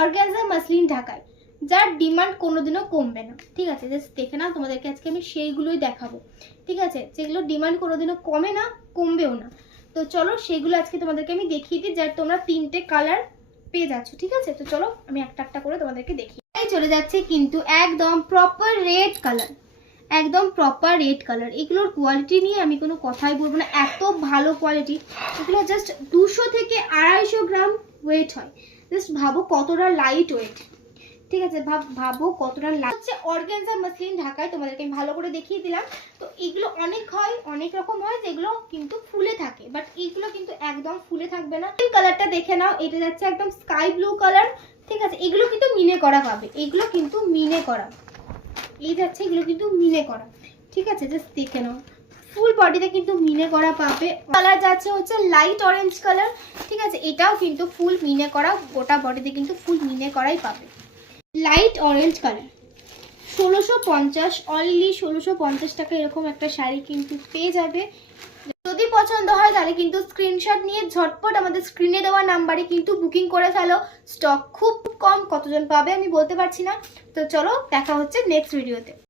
Organza muslin ঢাকায়, যার demand কোনোদিনও কমবে না। ঠিক আছে, জাস্ট দেখে নাও, তোমাদেরকে আজকে আমি সেইগুলোই দেখাবো। ঠিক আছে, যেগুলো ডিমান্ড কোনোদিনও কমে না, কমবেও না। তো চলো সেগুলো আজকে তোমাদেরকে আমি দেখিয়ে দিই, যার তোমরা 3টে কালার পেয়ে যাচ্ছ। ঠিক আছে, তো চলো আমি একটা একটা করে তোমাদেরকে দেখি। চলে যাচ্ছে কিন্তু একদম প্রপার রেড কালার, একদম প্রপার রেড কালার। এগুলোর কোয়ালিটি নিয়ে আমি কোনো কথাই বলবো না, এত ভালো কোয়ালিটি। এগুলো জাস্ট 200 থেকে 250 গ্রাম ওয়েট হয়। জাস্ট ভাবো কতটা লাইট ওয়েট। ঠিক আছে, ভাবো কতটা লাইট। হচ্ছে অর্গানজা মাসলিন ঢাকায়, তোমাদেরকে আমি ভালো করে দেখিয়ে দিলাম। তো এগুলো অনেক হয়, অনেক রকম হয়, যেগুলো কিন্তু ফুলে থাকে, বাট এইগুলো কিন্তু একদম ফুলে থাকবে না। কালারটা দেখে নাও, এটা যাচ্ছে একদম স্কাই ব্লু কালার। ঠিক আছে, এগুলো কিন্তু মিনে করা পাবে, এগুলো কিন্তু মিনে করা, এই যাচ্ছে এগুলো কিন্তু মিনে করা। ঠিক আছে, জাস্ট দেখে নাও, ফুল বডিতে কিন্তু মিনে করা পাবে। কালার যাচ্ছে হচ্ছে লাইট অরেঞ্জ কালার। ঠিক আছে, এটাও কিন্তু ফুল মিনে করা, গোটা বডিতে কিন্তু ফুল মিনে করাই পাবে। লাইট অরেঞ্জ কালার 1650, অনলি 1650 টাকা এরকম একটা শাড়ি কিন্তু পেয়ে যাবে। যদি পছন্দ হয় তাহলে কিন্তু স্ক্রিনশট নিয়ে ঝটপট আমাদের স্ক্রিনে দেওয়া নাম্বারে কিন্তু বুকিং করে ফেলো। স্টক খুব কম, কতজন পাবে আমি বলতে পারছি না। তো চলো দেখা হচ্ছে নেক্সট ভিডিওতে।